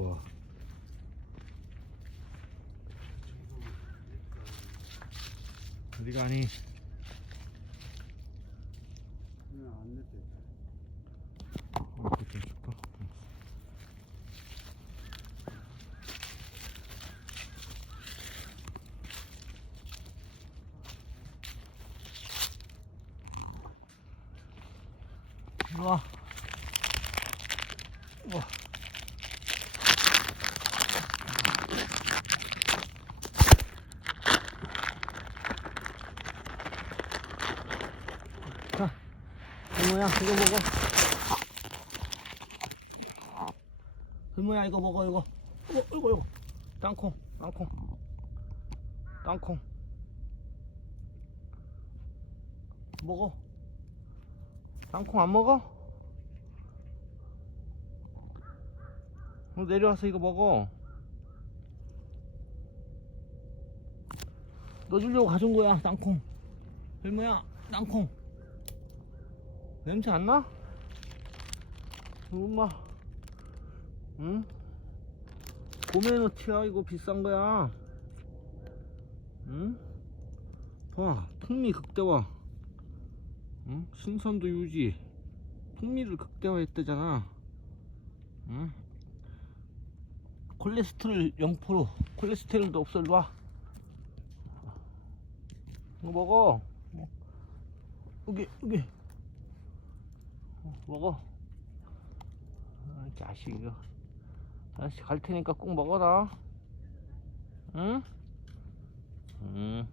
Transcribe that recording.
우와. 어디 가니? 그냥 안. 어, 그거 좀 줄까? 와. 우와. 이모야, 이거 먹어. 이모야, 이거 먹어, 이거. 이거, 이거, 이거. 땅콩, 땅콩. 땅콩. 먹어. 땅콩 안 먹어? 어, 내려와서 이거 먹어. 너 주려고 가져온 거야, 땅콩. 별모야, 땅콩. 냄새 안 나? 엄마. 응? 고메노티야, 이거 비싼 거야. 응? 봐, 풍미 극대화. 응? 신선도 유지. 풍미를 극대화했다잖아. 응? 콜레스테롤 0%. 콜레스테롤도 없어, 일로 와. 이거 먹어. 어. 여기, 여기. 어, 먹어. 아, 자식, 이거. 아저씨 갈 테니까 꼭 먹어라. 응? 응.